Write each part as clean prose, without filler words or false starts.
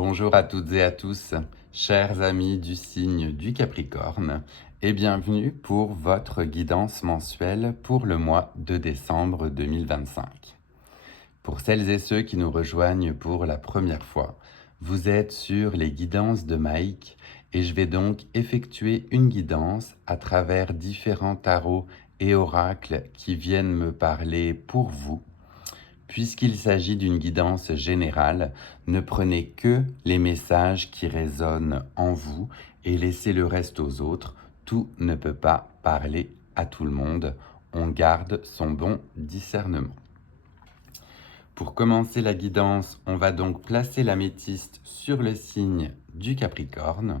Bonjour à toutes et à tous, chers amis du signe du Capricorne, et bienvenue pour votre guidance mensuelle pour le mois de décembre 2025. Pour celles et ceux qui nous rejoignent pour la première fois, vous êtes sur les guidances de Mike et je vais donc effectuer une guidance à travers différents tarots et oracles qui viennent me parler pour vous. Puisqu'il s'agit d'une guidance générale, ne prenez que les messages qui résonnent en vous et laissez le reste aux autres. Tout ne peut pas parler à tout le monde. On garde son bon discernement. Pour commencer la guidance, on va donc placer l'améthyste sur le signe du Capricorne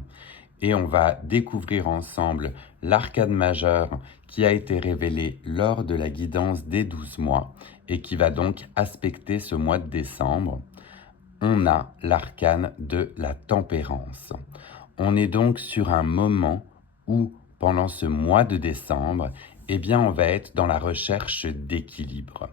et on va découvrir ensemble l'arcane majeur qui a été révélé lors de la guidance des 12 mois et qui va donc aspecter ce mois de décembre. On a l'arcane de la tempérance. On est donc sur un moment où, pendant ce mois de décembre, eh bien, on va être dans la recherche d'équilibre.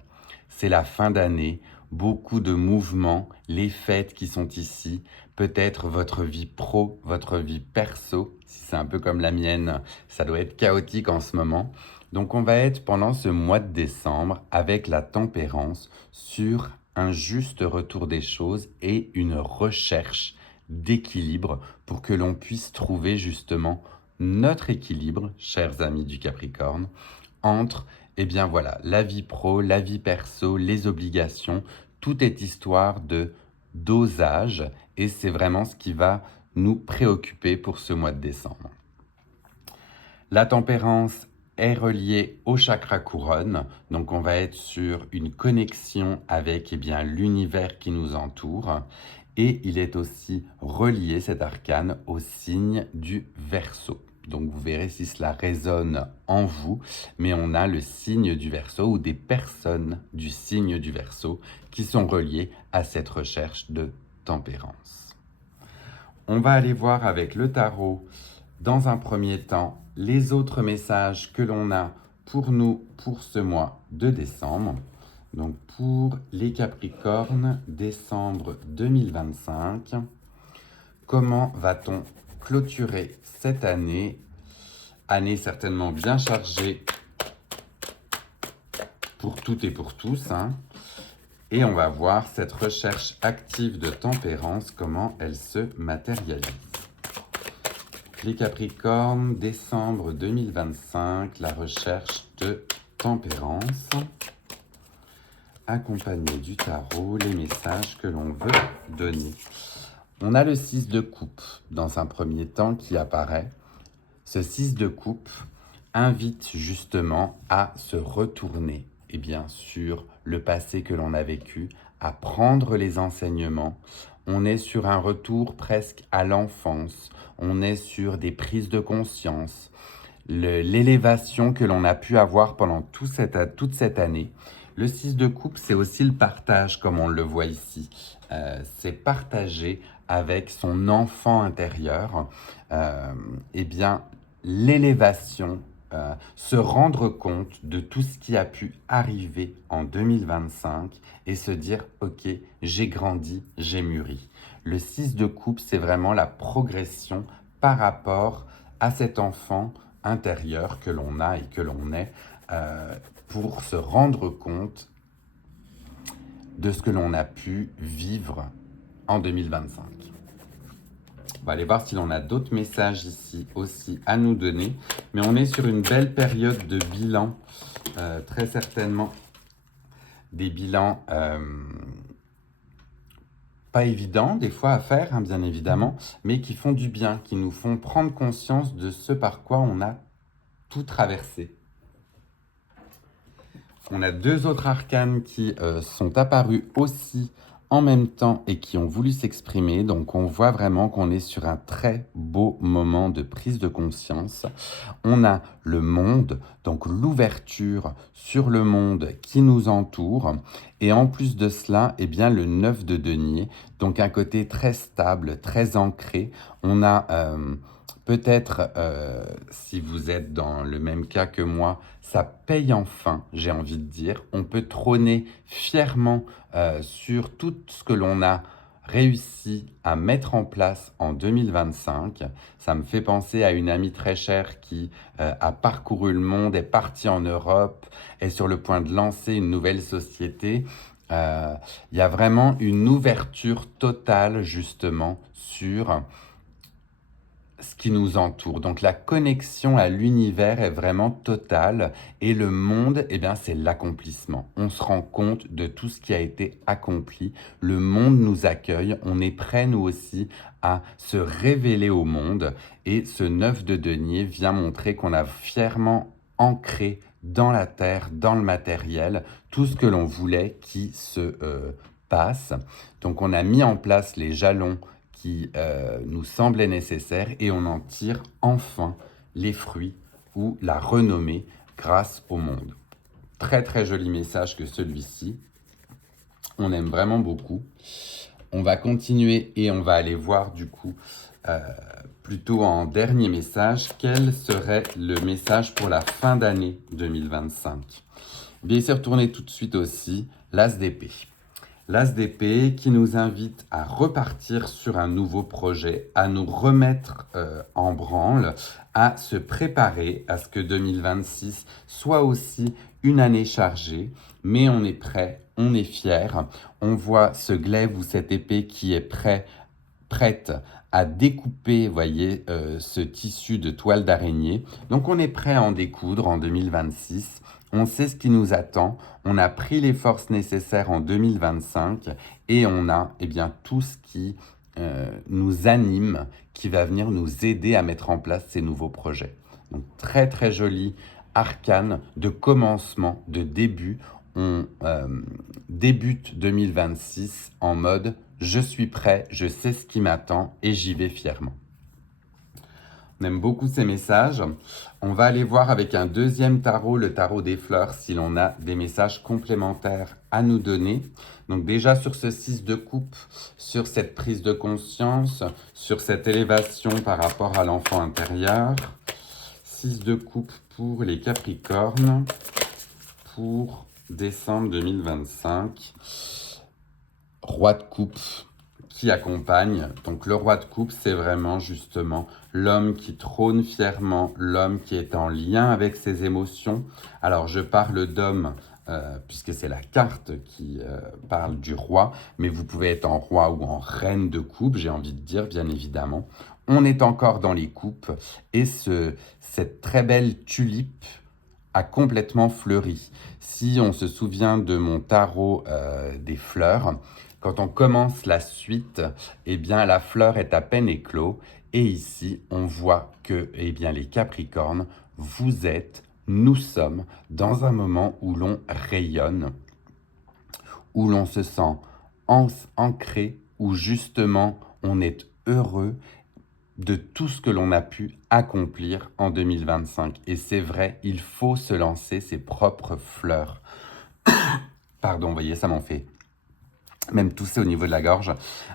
C'est la fin d'année, beaucoup de mouvements, les fêtes qui sont ici, peut-être votre vie pro, votre vie perso, si c'est un peu comme la mienne, ça doit être chaotique en ce moment. Donc on va être pendant ce mois de décembre avec la tempérance sur un juste retour des choses et une recherche d'équilibre pour que l'on puisse trouver justement notre équilibre, chers amis du Capricorne, entre la vie pro, la vie perso, les obligations. Tout est histoire de dosage et c'est vraiment ce qui va nous préoccuper pour ce mois de décembre. La tempérance est reliée au chakra couronne, donc on va être sur une connexion avec l'univers qui nous entoure et il est aussi relié, cet arcane, au signe du Verseau. Donc vous verrez si cela résonne en vous, mais on a le signe du Verseau ou des personnes du signe du Verseau qui sont reliées à cette recherche de tempérance. On va aller voir avec le tarot, dans un premier temps, les autres messages que l'on a pour nous pour ce mois de décembre. Donc pour les Capricornes, décembre 2025, comment va-t-on clôturer cette année? Année certainement bien chargée pour toutes et pour tous. Et on va voir cette recherche active de tempérance, comment elle se matérialise. Les Capricornes, décembre 2025, la recherche de tempérance. Accompagné du tarot, les messages que l'on veut donner. On a le 6 de coupe dans un premier temps qui apparaît. Ce 6 de coupe invite justement à se retourner sur le passé que l'on a vécu, à prendre les enseignements. On est sur un retour presque à l'enfance, on est sur des prises de conscience, l'élévation que l'on a pu avoir pendant toute cette année. Le 6 de coupe, c'est aussi le partage, comme on le voit ici. C'est partager avec son enfant intérieur, l'élévation, se rendre compte de tout ce qui a pu arriver en 2025 et se dire « Ok, j'ai grandi, j'ai mûri ». Le 6 de coupe, c'est vraiment la progression par rapport à cet enfant intérieur que l'on a et que l'on est pour se rendre compte de ce que l'on a pu vivre en 2025. On va aller voir si l'on a d'autres messages ici aussi à nous donner. Mais on est sur une belle période de bilan, très certainement des bilans pas évidents des fois à faire, bien évidemment, mais qui font du bien, qui nous font prendre conscience de ce par quoi on a tout traversé. On a deux autres arcanes qui sont apparus aussi en même temps et qui ont voulu s'exprimer. Donc on voit vraiment qu'on est sur un très beau moment de prise de conscience. On a le monde, donc l'ouverture sur le monde qui nous entoure. Et en plus de cela, le 9 de denier, donc un côté très stable, très ancré. On a peut-être, si vous êtes dans le même cas que moi, ça paye enfin, j'ai envie de dire. On peut trôner fièrement sur tout ce que l'on a réussi à mettre en place en 2025. Ça me fait penser à une amie très chère qui a parcouru le monde, est partie en Europe, est sur le point de lancer une nouvelle société. Il y a vraiment une ouverture totale justement sur ce qui nous entoure. Donc la connexion à l'univers est vraiment totale et le monde, eh bien, c'est l'accomplissement. On se rend compte de tout ce qui a été accompli. Le monde nous accueille. On est prêt, nous aussi, à se révéler au monde. Et ce 9 de denier vient montrer qu'on a fièrement ancré dans la terre, dans le matériel, tout ce que l'on voulait qui se passe. Donc on a mis en place les jalons qui nous semblait nécessaire et on en tire enfin les fruits ou la renommée grâce au monde. Très très joli message que celui-ci. On aime vraiment beaucoup. On va continuer et on va aller voir du coup plutôt en dernier message quel serait le message pour la fin d'année 2025. Bien, il s'est retourné tout de suite aussi l'As d'épée. L'As d'épée qui nous invite à repartir sur un nouveau projet, à nous remettre en branle, à se préparer à ce que 2026 soit aussi une année chargée, mais on est prêt, on est fier. On voit ce glaive ou cette épée qui est prête à découper, voyez, ce tissu de toile d'araignée. Donc on est prêt à en découdre en 2026. On sait ce qui nous attend, on a pris les forces nécessaires en 2025 et on a bien, tout ce qui nous anime, qui va venir nous aider à mettre en place ces nouveaux projets. Donc très très joli arcane de commencement, de début. On débute 2026 en mode « je suis prêt, je sais ce qui m'attend et j'y vais fièrement ». On aime beaucoup ces messages. On va aller voir avec un deuxième tarot, le tarot des fleurs, si l'on a des messages complémentaires à nous donner. Donc déjà sur ce 6 de coupe, sur cette prise de conscience, sur cette élévation par rapport à l'enfant intérieur. 6 de coupe pour les Capricornes, pour décembre 2025. Roi de coupe qui accompagne. Donc le roi de coupe, c'est vraiment justement l'homme qui trône fièrement, l'homme qui est en lien avec ses émotions. Alors je parle d'homme puisque c'est la carte qui parle du roi, mais vous pouvez être en roi ou en reine de coupe, j'ai envie de dire, bien évidemment. On est encore dans les coupes et cette très belle tulipe a complètement fleuri. Si on se souvient de mon tarot des fleurs, quand on commence la suite, eh bien, la fleur est à peine éclos. Et ici, on voit que eh bien, les Capricornes, vous êtes, nous sommes dans un moment où l'on rayonne, où l'on se sent ancré, où justement on est heureux de tout ce que l'on a pu accomplir en 2025. Et c'est vrai, il faut se lancer ses propres fleurs. Pardon, vous voyez, ça m'en fait même tousser au niveau de la gorge.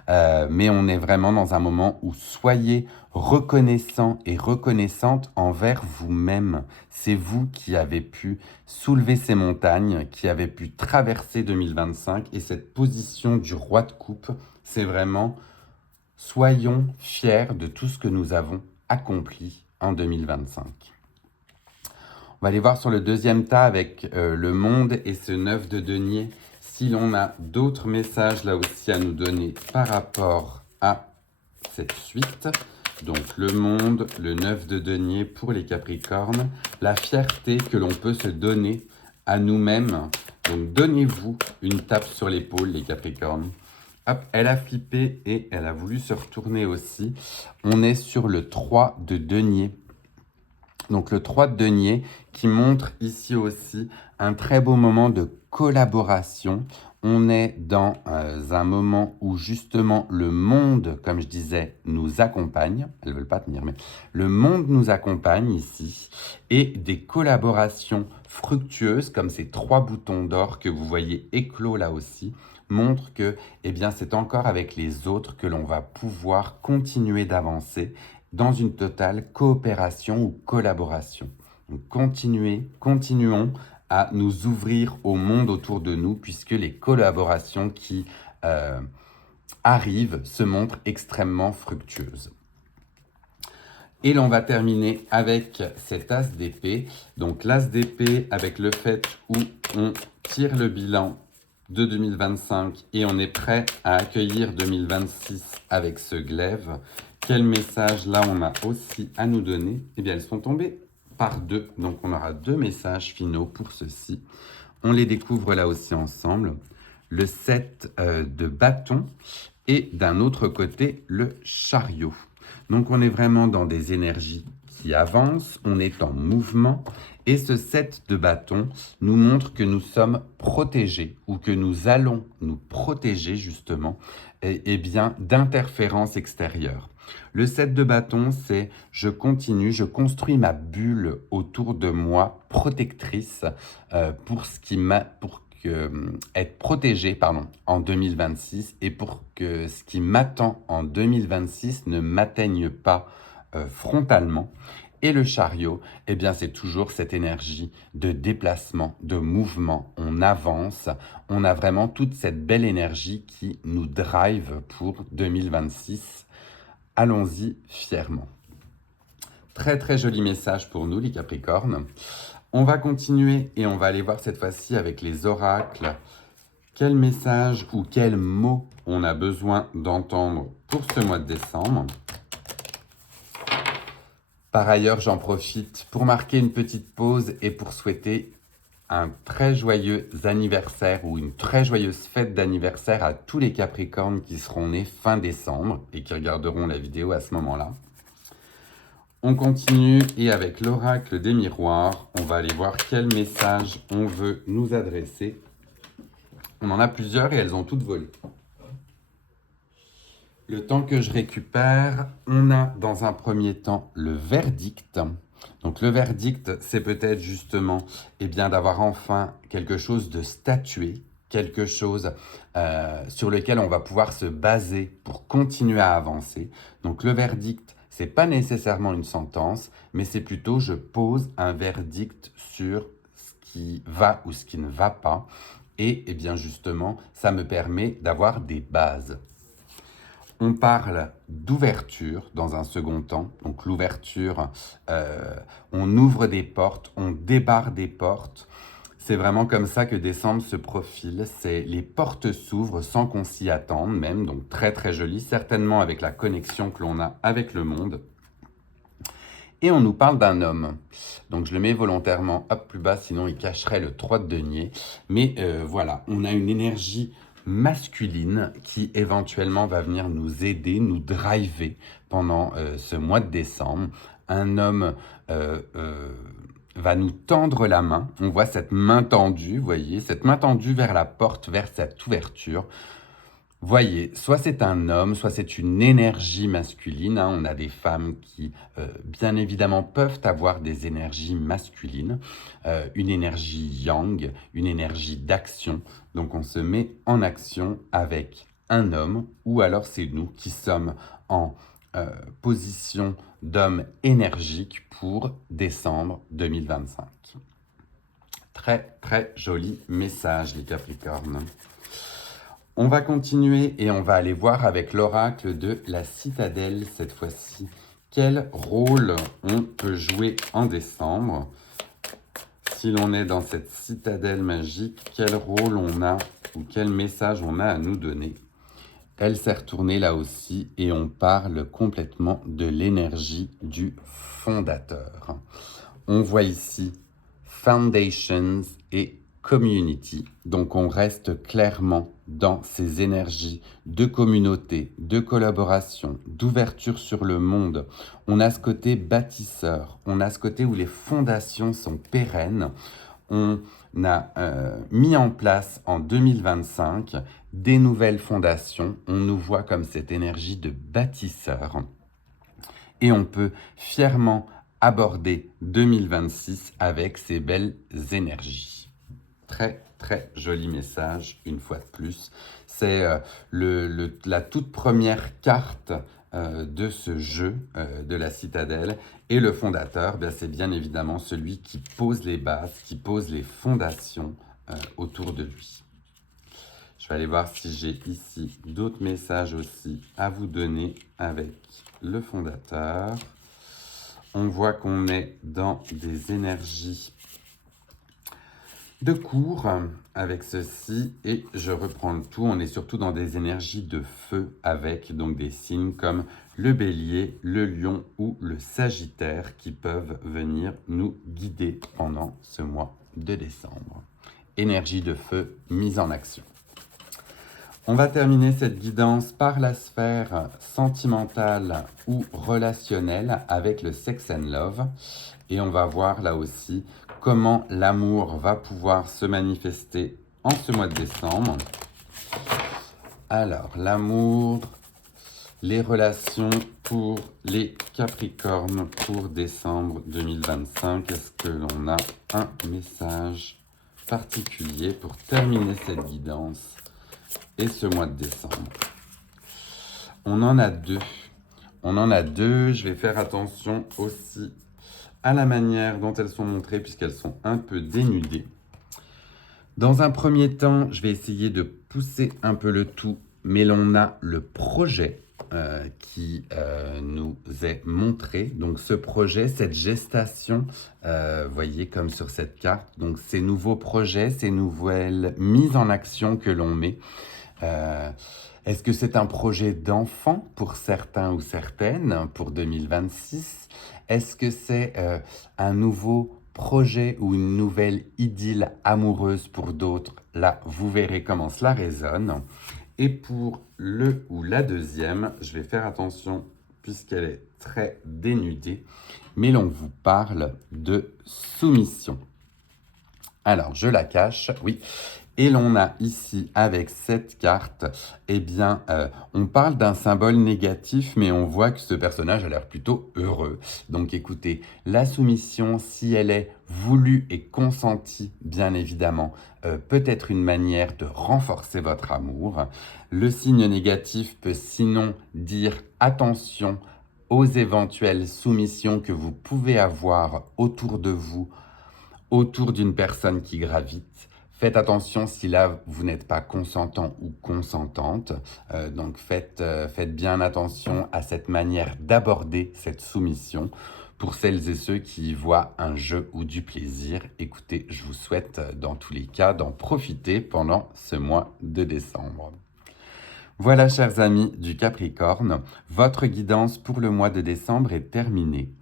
Mais on est vraiment dans un moment où soyez reconnaissants et reconnaissantes envers vous-même. C'est vous qui avez pu soulever ces montagnes, qui avez pu traverser 2025. Et cette position du roi de coupe, c'est vraiment soyons fiers de tout ce que nous avons accompli en 2025. On va aller voir sur le deuxième tas avec le monde et ce 9 de denier. Si l'on a d'autres messages là aussi à nous donner par rapport à cette suite. Donc le monde, le 9 de denier pour les Capricornes. La fierté que l'on peut se donner à nous-mêmes. Donc donnez-vous une tape sur l'épaule les Capricornes. Hop, elle a flippé et elle a voulu se retourner aussi. On est sur le 3 de denier. Donc le 3 de denier qui montre ici aussi un très beau moment de collaboration. On est dans un moment où justement le monde, comme je disais, nous accompagne. Elles ne veulent pas tenir, mais le monde nous accompagne ici. Et des collaborations fructueuses, comme ces 3 boutons d'or que vous voyez éclos là aussi, montrent que eh bien, c'est encore avec les autres que l'on va pouvoir continuer d'avancer dans une totale coopération ou collaboration. Donc continuons à nous ouvrir au monde autour de nous, puisque les collaborations qui arrive, se montre extrêmement fructueuse. Et l'on va terminer avec cet as d'épée. Donc l'as d'épée avec le fait où on tire le bilan de 2025 et on est prêt à accueillir 2026 avec ce glaive. Quel message là on a aussi à nous donner? Eh bien elles sont tombées par deux, donc on aura deux messages finaux pour ceci. On les découvre là aussi ensemble. Le 7 de bâton et d'un autre côté le chariot. Donc on est vraiment dans des énergies qui avancent, on est en mouvement et ce 7 de bâton nous montre que nous sommes protégés ou que nous allons nous protéger justement bien d'interférences extérieures. Le 7 de bâton, c'est je continue, je construis ma bulle autour de moi protectrice pour être protégé en 2026 et pour que ce qui m'attend en 2026 ne m'atteigne pas frontalement. Et le chariot, eh bien, c'est toujours cette énergie de déplacement, de mouvement. On avance, on a vraiment toute cette belle énergie qui nous drive pour 2026. Allons-y fièrement. Très très joli message pour nous les Capricornes. On va continuer et on va aller voir cette fois-ci avec les oracles. Quel message ou quel mot on a besoin d'entendre pour ce mois de décembre. Par ailleurs, j'en profite pour marquer une petite pause et pour souhaiter un très joyeux anniversaire ou une très joyeuse fête d'anniversaire à tous les Capricornes qui seront nés fin décembre et qui regarderont la vidéo à ce moment-là. On continue et avec l'oracle des miroirs, on va aller voir quel message on veut nous adresser. On en a plusieurs et elles ont toutes volé. Le temps que je récupère, on a dans un premier temps le verdict. Donc le verdict, c'est peut-être justement d'avoir enfin quelque chose de statué, quelque chose sur lequel on va pouvoir se baser pour continuer à avancer. Donc le verdict, c'est pas nécessairement une sentence, mais c'est plutôt je pose un verdict sur ce qui va ou ce qui ne va pas. Et bien justement, ça me permet d'avoir des bases. On parle d'ouverture dans un second temps. Donc l'ouverture, on ouvre des portes, on débarre des portes. C'est vraiment comme ça que décembre se profile. Les portes s'ouvrent sans qu'on s'y attende même. Donc très très joli, certainement avec la connexion que l'on a avec le monde. Et on nous parle d'un homme. Donc je le mets volontairement plus bas, sinon il cacherait le 3 de denier. Mais voilà, on a une énergie masculine qui éventuellement va venir nous aider, nous driver pendant ce mois de décembre. Un homme va nous tendre la main. On voit cette main tendue, vous voyez, cette main tendue vers la porte, vers cette ouverture. Voyez, soit c'est un homme, soit c'est une énergie masculine. On a des femmes qui, bien évidemment, peuvent avoir des énergies masculines, une énergie yang, une énergie d'action. Donc on se met en action avec un homme, ou alors c'est nous qui sommes en position d'homme énergique pour décembre 2025. Très, très joli message, les Capricornes. On va continuer et on va aller voir avec l'oracle de la citadelle cette fois-ci. Quel rôle on peut jouer en décembre? Si l'on est dans cette citadelle magique, quel rôle on a ou quel message on a à nous donner? Elle s'est retournée là aussi et on parle complètement de l'énergie du fondateur. On voit ici Foundations et Community. Donc on reste clairement dans ces énergies de communauté, de collaboration, d'ouverture sur le monde. On a ce côté bâtisseur, on a ce côté où les fondations sont pérennes. On a mis en place en 2025 des nouvelles fondations. On nous voit comme cette énergie de bâtisseur. Et on peut fièrement aborder 2026 avec ces belles énergies. Très, très joli message, une fois de plus. C'est la toute première carte de ce jeu de la citadelle. Et le fondateur, c'est bien évidemment celui qui pose les bases, qui pose les fondations autour de lui. Je vais aller voir si j'ai ici d'autres messages aussi à vous donner avec le fondateur. On voit qu'on est dans des énergies de cours avec ceci et je reprends le tout. On est surtout dans des énergies de feu avec donc des signes comme le bélier, le lion ou le sagittaire qui peuvent venir nous guider pendant ce mois de décembre. Énergie de feu mise en action. On va terminer cette guidance par la sphère sentimentale ou relationnelle avec le Sex and Love. Et on va voir là aussi comment l'amour va pouvoir se manifester en ce mois de décembre. Alors, l'amour, les relations pour les Capricornes pour décembre 2025. Est-ce que l'on a un message particulier pour terminer cette guidance et ce mois de décembre? On en a deux. Je vais faire attention aussi à la manière dont elles sont montrées puisqu'elles sont un peu dénudées. Dans un premier temps, je vais essayer de pousser un peu le tout, mais l'on a le projet qui nous est montré. Donc ce projet, cette gestation, voyez comme sur cette carte, donc ces nouveaux projets, ces nouvelles mises en action que l'on met. Est-ce que c'est un projet d'enfant pour certains ou certaines pour 2026? Est-ce que c'est un nouveau projet ou une nouvelle idylle amoureuse pour d'autres? Là, vous verrez comment cela résonne. Et pour le ou la deuxième, je vais faire attention puisqu'elle est très dénudée, mais l'on vous parle de soumission. Alors, je la cache, oui. Et l'on a ici, avec cette carte, eh bien, on parle d'un symbole négatif, mais on voit que ce personnage a l'air plutôt heureux. Donc écoutez, la soumission, si elle est voulue et consentie, bien évidemment, peut être une manière de renforcer votre amour. Le signe négatif peut sinon dire attention aux éventuelles soumissions que vous pouvez avoir autour de vous, autour d'une personne qui gravite. Faites attention si là, vous n'êtes pas consentant ou consentante. Donc, faites bien attention à cette manière d'aborder cette soumission. Pour celles et ceux qui y voient un jeu ou du plaisir, écoutez, je vous souhaite dans tous les cas d'en profiter pendant ce mois de décembre. Voilà, chers amis du Capricorne, votre guidance pour le mois de décembre est terminée.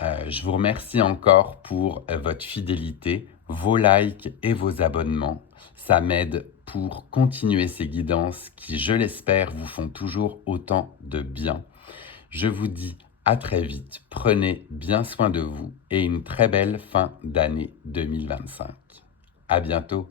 Je vous remercie encore pour votre fidélité, vos likes et vos abonnements. Ça m'aide pour continuer ces guidances qui, je l'espère, vous font toujours autant de bien. Je vous dis à très vite, prenez bien soin de vous et une très belle fin d'année 2025. À bientôt.